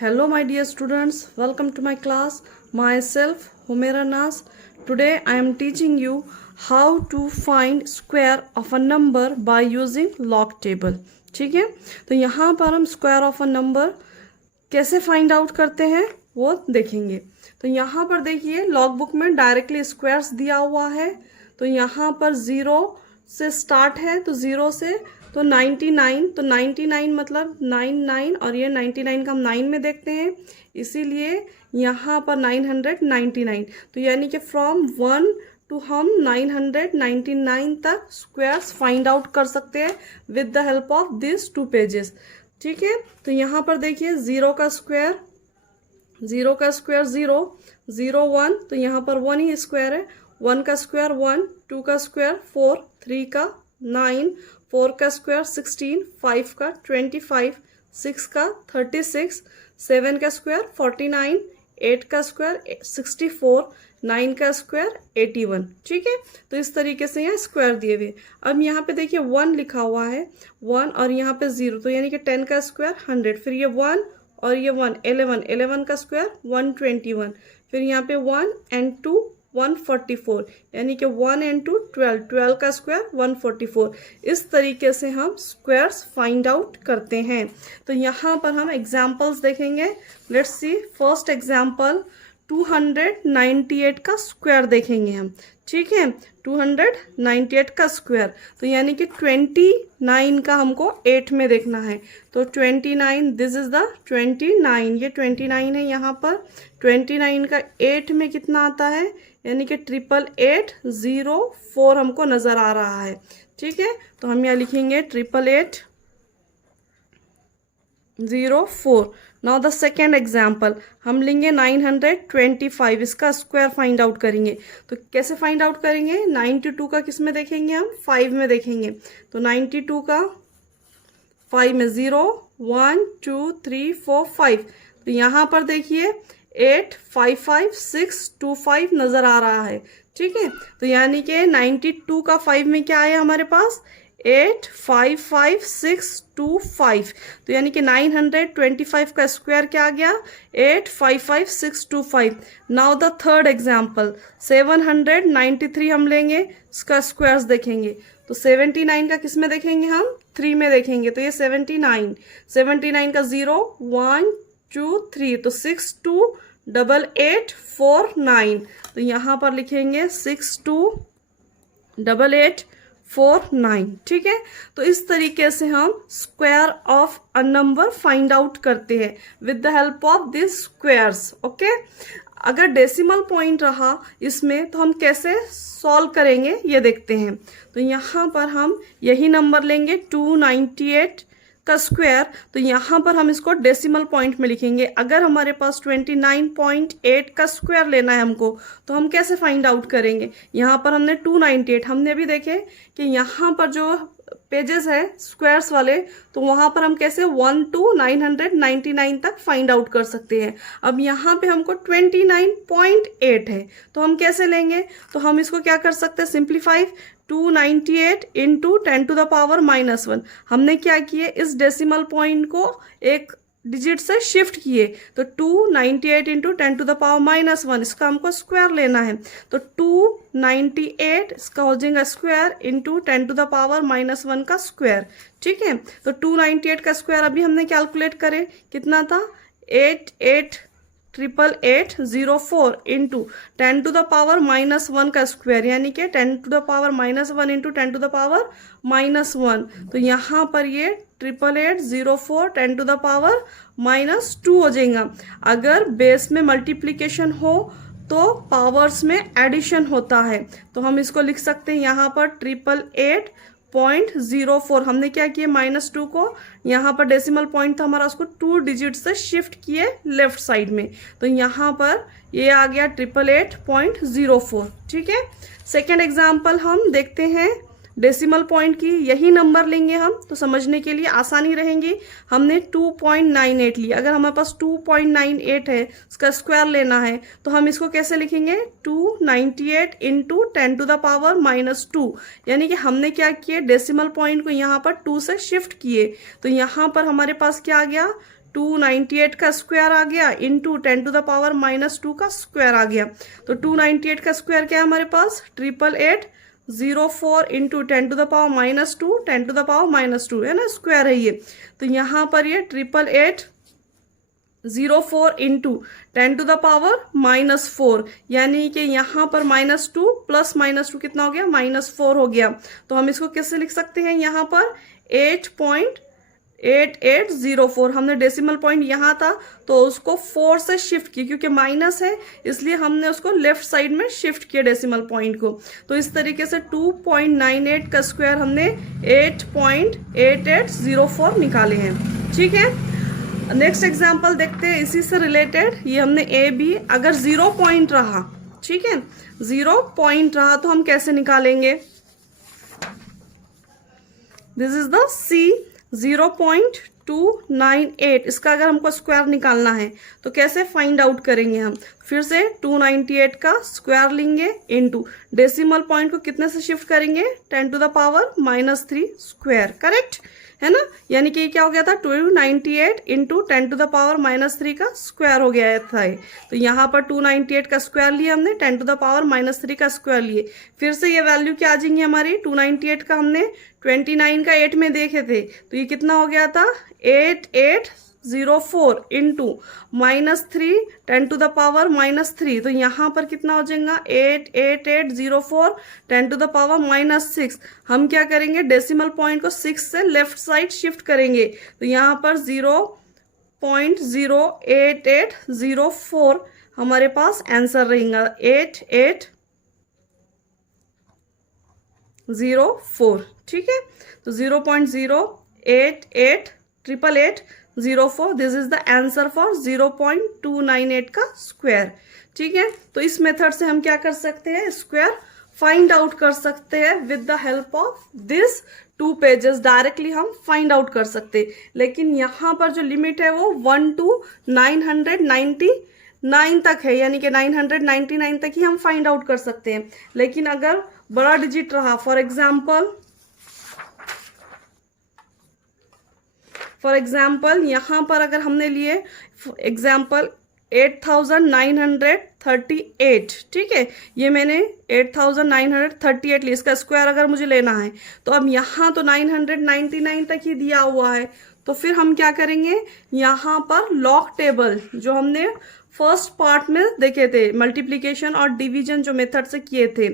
Hello my dear students, welcome to my class. Myself Humaira Nas. Today I am teaching you how to find square of a number by using log table. ठीक है, तो यहाँ पर हम square of a number कैसे find out करते हैं वो देखेंगे। तो यहाँ पर देखिए लॉग बुक में डायरेक्टली स्क्वायर्स दिया हुआ है। तो यहाँ पर 0 से स्टार्ट है, तो 0 से तो 99, तो 99 मतलब 99 और ये 99 का हम 9 में देखते हैं, इसीलिए यहाँ पर 999। तो यानी कि फ्रॉम 1 टू हम 999 तक स्क्वायर्स फाइंड आउट कर सकते हैं with the help of this 2 pages. ठीक है, तो यहाँ पर देखिए 0 का स्क्वायर 0, 0 1, तो यहाँ पर 1 ही स्क्वायर है। 1 का स्क्वायर 1, 2 का स्क्वायर 4, 3 का 9, 4 का स्क्वायर 16, 5 का 25, 6 का 36, 7 का स्क्वायर 49, 8 का स्क्वायर 64, 9 का स्क्वायर 81। ठीक है, तो इस तरीके से यहाँ स्क्वायर दिए हुए। अब यहाँ पे देखिए 1 लिखा हुआ है, 1 और यहाँ पे 0, तो यानी कि 10 का स्क्वायर 100, फिर ये 1 और ये 1 11, 11 का स्क्वायर 121, फिर यहाँ पे 1 and 2 144, यानी कि 1 and 2 12, 12 का स्क्वायर 144। इस तरीके से हम स्क्वायर्स फाइंड आउट करते हैं। तो यहाँ पर हम एग्जाम्पल्स देखेंगे। लेट्स सी फर्स्ट एग्जाम्पल, 298 का स्क्वायर देखेंगे हम। ठीक है, 298 का स्क्वायर, तो यानी कि 29 का हमको 8 में देखना है। तो 29, दिस इज द 29, ये 29 है। यहाँ पर 29 का 8 में कितना आता है, यानी कि 88804 हमको नजर आ रहा है। ठीक है, तो हम यहाँ लिखेंगे 88804। नाउ द सेकेंड एग्जाम्पल हम लेंगे 925, इसका स्क्वायर फाइंड आउट करेंगे। तो कैसे फाइंड आउट करेंगे, 92 का किस में देखेंगे हम, 5 में देखेंगे। तो 92 का 5 में 0 1 2 3 4 5, तो यहाँ पर देखिए 855625 नजर आ रहा है। ठीक है, तो यानी कि 92 का 5 में क्या आया हमारे पास, 855625, तो यानी कि 925 का स्क्वायर क्या आ गया, 855625। नाउ द थर्ड एग्जाम्पल 793 हम लेंगे, इसका स्क्वायर्स देखेंगे। तो 79 का किस में देखेंगे हम, 3 में देखेंगे। तो ये 79 का 0 1 2 3, तो 628849, तो यहाँ पर लिखेंगे 628849। ठीक है, तो इस तरीके से हम square of a number find out करते हैं with the help of this squares. Okay, अगर डेसिमल पॉइंट रहा इसमें तो हम कैसे सॉल्व करेंगे ये देखते हैं। तो यहाँ पर हम यही नंबर लेंगे 298 का स्क्वायर, तो यहाँ पर हम इसको डेसिमल पॉइंट में लिखेंगे। अगर हमारे पास 29.8 का स्क्वायर लेना है हमको, तो हम कैसे फाइंड आउट करेंगे। यहाँ पर हमने 298, हमने भी देखे कि यहाँ पर जो पेजेस है स्क्वायर्स वाले, तो वहां पर हम कैसे 1 to 999 तक फाइंड आउट कर सकते हैं। अब यहाँ पे हमको 29.8 है, तो हम कैसे लेंगे, तो हम इसको क्या कर सकते हैं, simplify 298 into 10 to the power -1। हमने क्या किए, इस डेसिमल पॉइंट को एक डिजिट से शिफ्ट किए, तो 298 इंटू 10 to the power -1, इसका हमको स्क्वायर लेना है। तो 298 इसका हो जाएगा square into 10 to the power -1 का स्क्वायर। ठीक है, तो 298 का स्क्वायर अभी हमने कैलकुलेट करे, कितना था, 888804 इंटू 10 to the power -1 का स्क्वायर, यानी कि 10 to the power -1 into 10 to the power -1। तो यहाँ पर ये 888804 10 to the power -2 हो जाएगा। अगर बेस में मल्टीप्लीकेशन हो तो पावर्स में एडिशन होता है, तो हम इसको लिख सकते हैं यहाँ पर 888.04। हमने क्या किया, -2 को यहाँ पर डेसिमल पॉइंट था हमारा, उसको 2 डिजिट से शिफ्ट किए लेफ्ट साइड में, तो यहाँ पर ये आ गया 888.04। ठीक है, सेकेंड एग्जाम्पल हम देखते हैं डेसिमल पॉइंट की। यही नंबर लेंगे हम, तो समझने के लिए आसानी रहेंगी। हमने 2.98 लिया, अगर हमारे पास 2.98 है, इसका स्क्वायर लेना है, तो हम इसको कैसे लिखेंगे, 298 इंटू 10 to the power -2, यानी कि हमने क्या किया, डेसिमल पॉइंट को यहाँ पर 2 से शिफ्ट किए, तो यहाँ पर हमारे पास क्या आ गया, 298 का स्क्वायर आ गया इंटू 10⁻⁻² का स्क्वायर आ गया। तो 298 का स्क्वायर क्या है हमारे पास 8804 इंटू 10⁻², 10⁻² है ना, स्क्वायर है ये। तो यहाँ पर ये 8804 इंटू 10⁻⁻4 यानी कि यहाँ पर -2 प्लस -2 कितना हो गया -4 हो गया। तो हम इसको कैसे लिख सकते हैं, यहाँ पर 8.8804, हमने डेसिमल पॉइंट यहाँ था तो उसको 4 से शिफ्ट किया, क्योंकि माइनस है इसलिए हमने उसको लेफ्ट साइड में शिफ्ट किया डेसिमल पॉइंट को। तो इस तरीके से 2.98 का स्क्वायर हमने 8.8804 निकाले हैं। ठीक है, नेक्स्ट एग्जाम्पल देखते हैं इसी से रिलेटेड। ये हमने ए बी, अगर 0 पॉइंट रहा, ठीक है 0 पॉइंट रहा तो हम कैसे निकालेंगे, दिस इज द सी 0.298, इसका अगर हमको स्क्वायर निकालना है तो कैसे फाइंड आउट करेंगे हम, फिर से 298 का स्क्वायर लेंगे इंटू डेसिमल पॉइंट को कितने से शिफ्ट करेंगे 10⁻³ स्क्वायर, करेक्ट है ना। यानी कि क्या हो गया था 298 इंटू 10⁻³ का स्क्वायर हो गया था। तो यहाँ पर 298 का स्क्वायर लिया हमने, 10⁻³ का स्क्वायर लिए, फिर से ये वैल्यू क्या आ जाएंगी हमारी, 298 का हमने 29 का 8 में देखे थे तो ये कितना हो गया था 8804 इंटू -3 10⁻⁻3, तो यहाँ पर कितना हो जाएगा 88804 10⁻�6। हम क्या करेंगे डेसिमल पॉइंट को 6 से लेफ्ट साइड शिफ्ट करेंगे तो यहाँ पर 0.08804 हमारे पास आंसर रहेगा 8804। ठीक है, तो 0.088804, this is the answer for 0.298 का स्क्वायर। ठीक है, तो इस मेथड से हम क्या कर सकते हैं, स्क्वायर फाइंड आउट कर सकते हैं with the help of this 2 pages, directly हम फाइंड आउट कर सकते हैं। लेकिन यहाँ पर जो लिमिट है वो 1 to 999 तक है, यानी कि 999 तक ही हम फाइंड आउट कर सकते हैं। लेकिन अगर बड़ा डिजिट रहा, फॉर एग्जाम्पल यहाँ पर अगर हमने लिए एग्जाम्पल 8938, ठीक है, ये मैंने 8938 लिया, इसका स्क्वायर अगर मुझे लेना है तो अब यहाँ तो 999 तक ही दिया हुआ है, तो फिर हम क्या करेंगे, यहाँ पर लॉग टेबल जो हमने फर्स्ट पार्ट में देखे थे, मल्टीप्लिकेशन और डिवीजन जो मेथड से किए थे,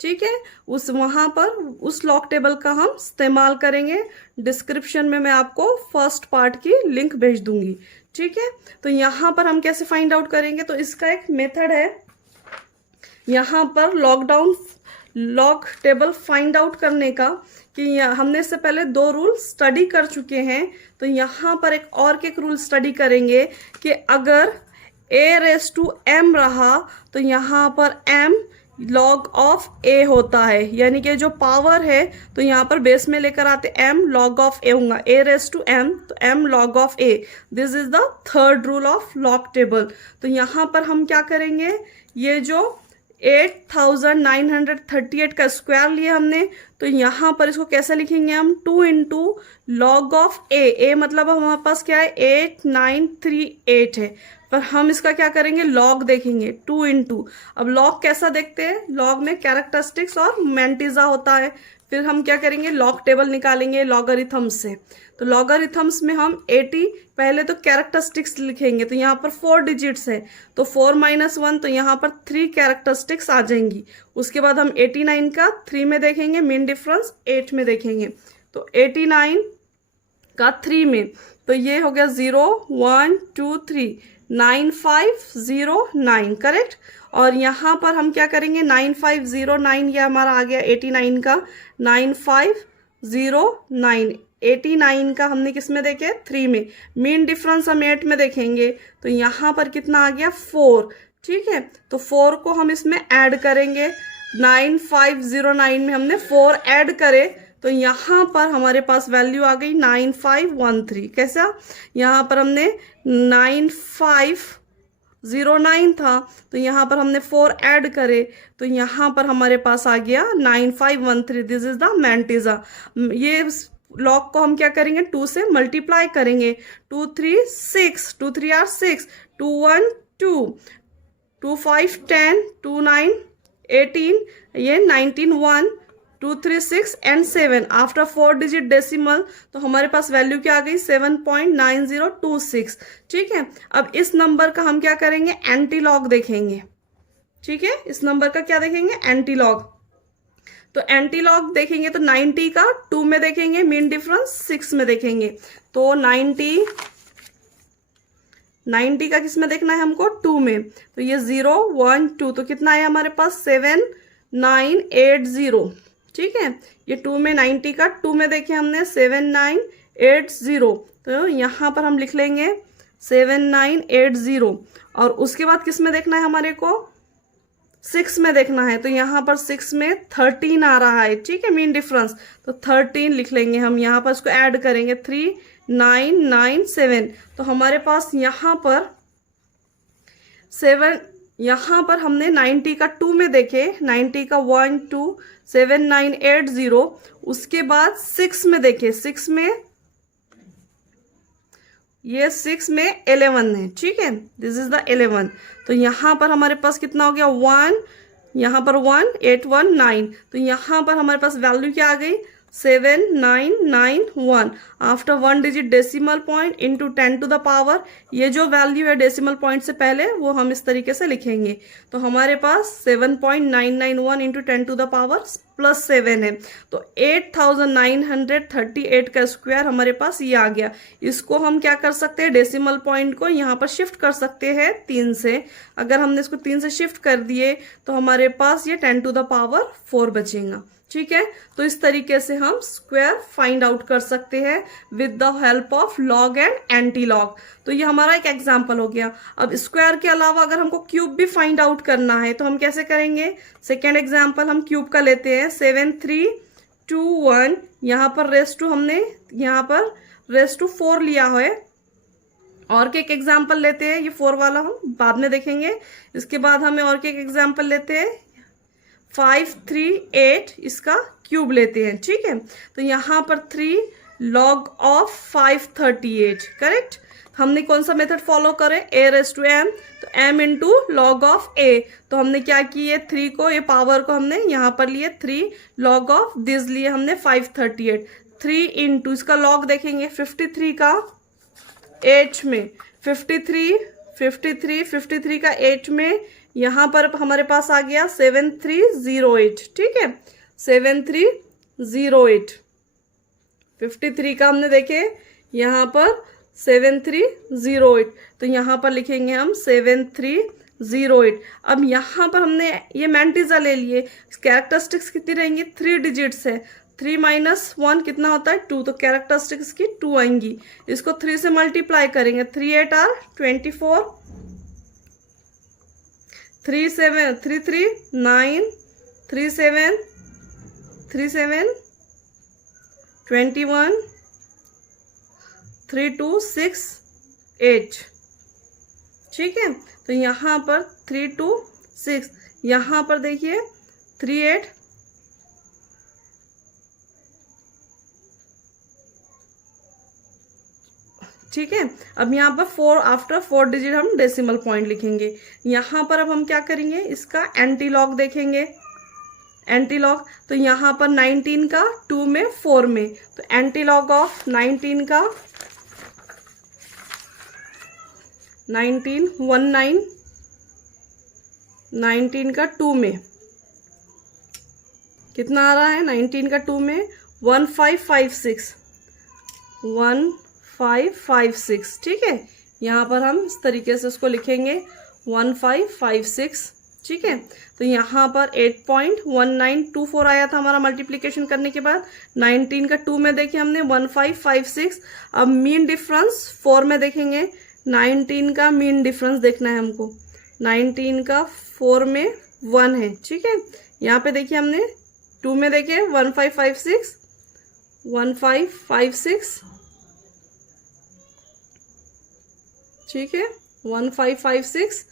ठीक है, वहां पर उस लॉग टेबल का हम इस्तेमाल करेंगे। डिस्क्रिप्शन में मैं आपको फर्स्ट पार्ट की लिंक भेज दूंगी। ठीक है, तो यहाँ पर हम कैसे फाइंड आउट करेंगे, तो इसका एक मेथड है यहाँ पर लॉग टेबल फाइंड आउट करने का, कि हमने इससे पहले 2 रूल स्टडी कर चुके हैं, तो यहाँ पर एक रूल स्टडी करेंगे कि अगर a⁻m रहा तो यहाँ पर m log ऑफ a होता है, यानी कि जो पावर है तो यहाँ पर बेस में लेकर आते m log ऑफ a होगा, a⁻m तो m log of a, this is the third rule of log table. तो यहाँ पर हम क्या करेंगे, ये जो 8938 का स्क्वायर लिया हमने, तो यहाँ पर इसको कैसे लिखेंगे हम, 2 इंटू लॉग ऑफ a मतलब हमारे पास क्या है 8938 है, पर हम इसका क्या करेंगे लॉग देखेंगे 2 इंटू, अब लॉग कैसा देखते हैं, लॉग में कैरेक्टरिस्टिक्स और मैंटिजा होता है, फिर हम क्या करेंगे लॉग टेबल निकालेंगे लॉगरिथम्स से। तो लॉगरिथम्स में हम 80 पहले तो कैरेक्टरिस्टिक्स लिखेंगे, तो यहाँ पर 4 डिजिट्स है तो 4 - 1, तो यहाँ पर 3 कैरेक्टरिस्टिक्स आ जाएंगी। उसके बाद हम 89 का 3 में देखेंगे, मीन डिफरेंस 8 में देखेंगे, तो 89 का 3 में, तो ये हो गया 0 1 2 3 9509, करेक्ट। और यहाँ पर हम क्या करेंगे 9509, ये हमारा आ गया 89 का 9509, 89 का हमने किस में देखे 3 में, मीन डिफरेंस हम 8 में देखेंगे, तो यहाँ पर कितना आ गया 4। ठीक है, तो 4 को हम इसमें ऐड करेंगे, 9509 में हमने 4 ऐड करे तो यहाँ पर हमारे पास वैल्यू आ गई 9513। कैसा, यहाँ पर हमने 9509 था तो यहाँ पर हमने 4 ऐड करे तो यहाँ पर हमारे पास आ गया 9513, दिस इज द मैंटिजा। ये लॉग को हम क्या करेंगे, 2 से मल्टीप्लाई करेंगे। 2 3 6, 2 3 आर 6, 2 1 2, 2 5 10, 2 9 18, ये 19 1, 2 3 6 एंड 7। आफ्टर 4 डिजिट डेसिमल तो हमारे पास वैल्यू क्या आ गई, 7.9026। ठीक है, अब इस नंबर का हम क्या करेंगे, एंटी लॉग देखेंगे। ठीक है, इस नंबर का क्या देखेंगे, एंटी लॉग। तो एंटी लॉग देखेंगे तो 90 का 2 में देखेंगे, मीन डिफरेंस 6 में देखेंगे। तो 90 का किस में देखना है हमको, 2 में। तो ये 0 1 2, तो कितना आया हमारे पास, 7980। ठीक है, ये 2 में 90 का 2 में देखे हमने 7980, तो यहाँ पर हम लिख लेंगे 7980। और उसके बाद किस में देखना है हमारे को, 6 में देखना है। तो यहाँ पर 6 में 13 आ रहा है। ठीक है, मीन डिफरेंस, तो 13 लिख लेंगे हम। यहाँ पर इसको ऐड करेंगे 3997। तो हमारे पास यहाँ पर 7, यहाँ पर हमने 90 का 2 में देखे, 90 का 1 2 7980। उसके बाद 6 में देखे, 6 में, ये 6 में 11 है। ठीक है, दिस इज द 11। तो यहाँ पर हमारे पास कितना हो गया, 1, यहाँ पर 1 8 1 9। तो यहाँ पर हमारे पास वैल्यू क्या आ गई, 7991। After 1 digit decimal point into 10 to the power, ये जो वैल्यू है डेसिमल पॉइंट से पहले वो हम इस तरीके से लिखेंगे। तो हमारे पास 7.991 into 10 to the power plus 7 है। तो 8938 का स्क्वायर हमारे पास ये आ गया। इसको हम क्या कर सकते हैं, डेसिमल पॉइंट को यहाँ पर शिफ्ट कर सकते हैं 3 से। अगर हमने इसको 3 से शिफ्ट कर दिए तो हमारे पास ये 10 टू द पावर 4 बचेगा। ठीक है, तो इस तरीके से हम स्क्वायर फाइंड आउट कर सकते हैं with the help of log and anti log. तो ये हमारा एक एग्जांपल हो गया। अब स्क्वायर के अलावा अगर हमको क्यूब भी फाइंड आउट करना है तो हम कैसे करेंगे, सेकेंड एग्जांपल हम क्यूब का लेते हैं। 7321, यहाँ पर रेस टू हमने यहाँ पर रेस टू 4 लिया है। और के एक एग्जाम्पल लेते हैं, ये 4 वाला हम बाद में देखेंगे। इसके बाद हमें और के एक एग्जाम्पल लेते हैं, 538, इसका क्यूब लेते हैं। ठीक है, तो यहाँ पर 3 log ऑफ 538, करेक्ट। हमने कौन सा मेथड फॉलो करें, a⁻m, तो m into log of a। तो हमने क्या किए, 3 को, ये पावर को हमने यहाँ पर लिए, 3 log ऑफ दिस लिए हमने 538। 3 इंटू इसका लॉग देखेंगे, 53 का 8 में, 53 का 8 में, यहाँ पर हमारे पास आ गया 7308। ठीक है, 7308, 53 का हमने देखे यहाँ पर 7308, तो यहाँ पर लिखेंगे हम 7308। अब यहाँ पर हमने ये मैंटिजा ले लिए, कैरेक्टरिस्टिक्स कितनी रहेंगी, 3 डिजिट्स है। 3 - 1 कितना होता है, 2, तो कैरेक्टरिस्टिक्स की 2 आएंगी। इसको 3 से मल्टीप्लाई करेंगे, 3 8 आर 24, 3 7 3 3 9, 3 7 21, 3 2 6 8। ठीक है, तो यहाँ पर 3 2 6, यहाँ पर देखिए 3 8, ठीक है। अब यहाँ पर 4, आफ्टर 4 डिजिट हम डेसिमल पॉइंट लिखेंगे। यहाँ पर अब हम क्या करेंगे, इसका एंटी लॉग देखेंगे। एंटी लॉग, तो यहाँ पर 19 का 2 में 4 में, तो एंटी लॉग ऑफ 19 का 19 का 2 में कितना आ रहा है, 19 का 2 में 1556। ठीक है, यहाँ पर हम इस तरीके से उसको लिखेंगे 1556। ठीक है, तो यहाँ पर 8.1924 आया था हमारा मल्टीप्लिकेशन करने के बाद। 19 का 2 में देखिए हमने 1556। अब मीन डिफरेंस 4 में देखेंगे, 19 का मीन डिफरेंस देखना है हमको। 19 का 4 में 1 है। ठीक है, यहाँ पे देखिए हमने 2 में देखे 1556। ठीक है, 1556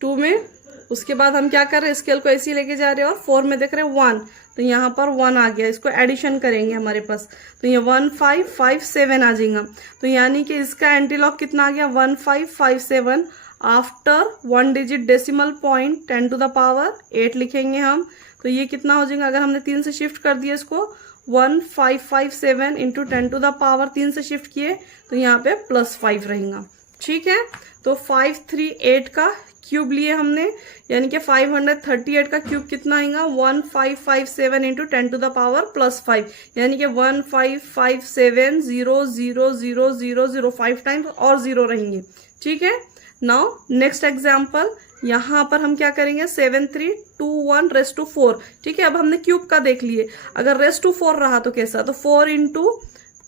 2 में। उसके बाद हम क्या कर रहे हैं, स्केल को ऐसे ही लेके जा रहे हैं और 4 में देख रहे हैं 1, तो यहाँ पर 1 आ गया, इसको एडिशन करेंगे हमारे पास, तो ये 1557 आ जाएगा। तो यानी कि इसका एंटीलॉग कितना आ गया 1557। After 1 digit decimal point 10 to the power 8 लिखेंगे हम। तो ये कितना हो जाएगा, अगर हमने 3 से शिफ्ट कर दिया इसको, 1557 इंटू 10 टू द पावर 3 से शिफ्ट किए तो यहाँ पे +5 रहेगा। ठीक है, तो 538 का क्यूब लिए हमने, यानी कि 538 का क्यूब कितना आएगा 1557 इंटू 10 टू द पावर +5, यानी कि 1557000000 5 टाइम्स और 0 रहेंगे। ठीक है, नाउ नेक्स्ट एग्जाम्पल, यहाँ पर हम क्या करेंगे 7321 ठीक है। अब हमने क्यूब का देख लिए, अगर रेस टू 4 रहा तो कैसा, तो 4 इंटू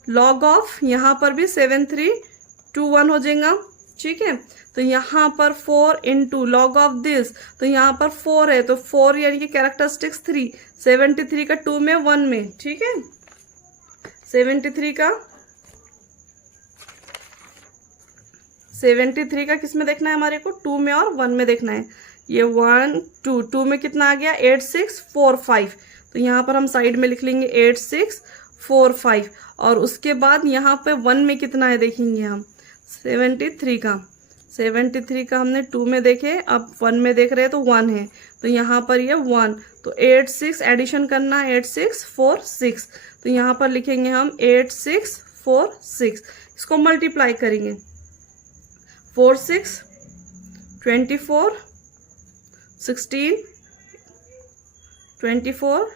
लॉग ऑफ, यहाँ पर भी 7321 हो जाएगा। ठीक है, तो यहाँ पर 4 इंटू लॉग ऑफ दिस, तो यहाँ पर 4 है तो 4 यानी कि कैरेक्टरिस्टिक्स 3, 73 का 2 में 1 में। ठीक है, 73 का किस में देखना है हमारे को, 2 में और 1 में देखना है। ये 1 2 में कितना आ गया 8645, तो यहाँ पर हम साइड में लिख लेंगे 8645, और उसके बाद यहाँ पे 1 में कितना है देखेंगे हम 73 का हमने 2 में देखे, अब 1 में देख रहे हैं तो 1 है, तो यहाँ पर ये 1, तो 86 एडिशन करना 8646, तो यहाँ पर लिखेंगे हम 8646, इसको मल्टीप्लाई करेंगे 4 6 24 16 24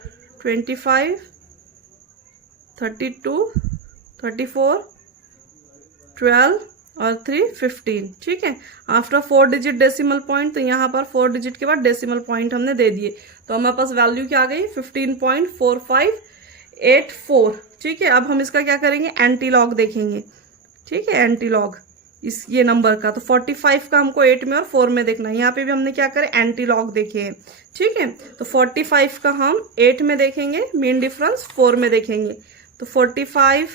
25 32 34 12 और 3 15। ठीक है, आफ्टर 4 डिजिट डेसिमल पॉइंट, तो यहाँ पर 4 डिजिट के बाद डेसिमल पॉइंट हमने दे दिए, तो हमारे पास वैल्यू क्या आ गई 15.4584। ठीक है, अब हम इसका क्या करेंगे एंटी लॉग देखेंगे। ठीक है, एंटी लॉग इस ये नंबर का, तो 45 का हमको 8 में और 4 में देखना है, यहाँ पे भी हमने क्या करें एंटी लॉग देखे हैं। ठीक है, तो 45 का हम 8 में देखेंगे, मेन डिफरेंस 4 में देखेंगे, तो 45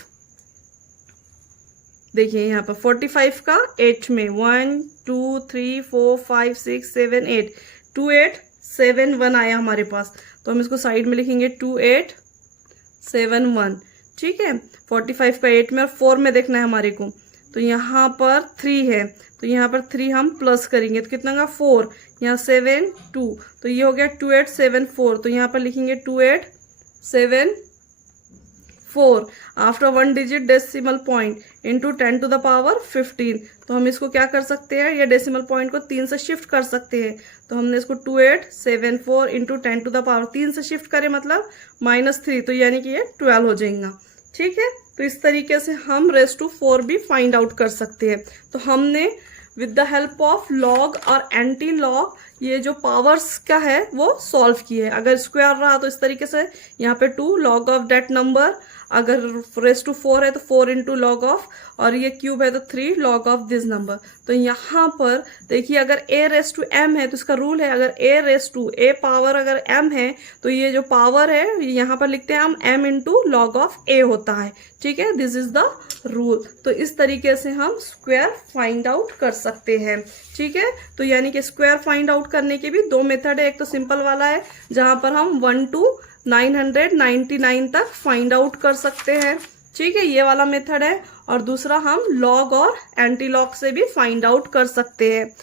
देखिए यहाँ पर 45 का 8 में 1 2 3 4 5 6 7 8 2871 आया हमारे पास, तो हम इसको साइड में लिखेंगे 2871। ठीक है, 45 का 8 में और 4 में देखना है हमारे को, तो यहाँ पर 3 है, तो यहाँ पर 3 हम प्लस करेंगे तो कितना का 4, यहाँ 7 2, तो ये हो गया 2874, तो यहाँ पर लिखेंगे 2874 after 1 digit decimal point into 10 to the power 15। तो हम इसको क्या कर सकते हैं, ये डेसिमल पॉइंट को 3 से शिफ्ट कर सकते हैं, तो हमने इसको 2874 इंटू 10 टू द पावर 3 से शिफ्ट करें मतलब -3, तो यानी कि ये 12 हो जाएगा। ठीक है, तो इस तरीके से हम रेस टू 4 भी फाइंड आउट कर सकते हैं। तो हमने with the help of log और एंटी लॉग ये जो पावर्स का है वो सॉल्व किए है। अगर स्क्वायर रहा तो इस तरीके से यहाँ पे 2 लॉग ऑफ दैट नंबर, अगर रेस टू 4 है तो 4 इंटू लॉग ऑफ, और ये क्यूब है तो 3 लॉग ऑफ दिस नंबर। तो यहाँ पर देखिए अगर a रेस टू m है तो इसका रूल है, अगर a raise to a power अगर m है तो ये जो पावर है यहाँ पर लिखते हैं हम m into log of a होता है। ठीक है, दिस इज द रूल। तो इस तरीके से हम स्क्वायर फाइंड आउट कर सकते हैं। ठीक है, तो यानी कि स्क्वायर फाइंड आउट करने के भी 2 मेथड है, एक तो सिंपल वाला है जहां पर हम 1 to 999 तक फाइंड आउट कर सकते हैं। ठीक है, ये वाला मेथड है, और दूसरा हम लॉग और एंटी लॉग से भी फाइंड आउट कर सकते हैं।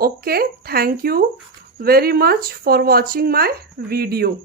Okay, thank you very much for watching my video.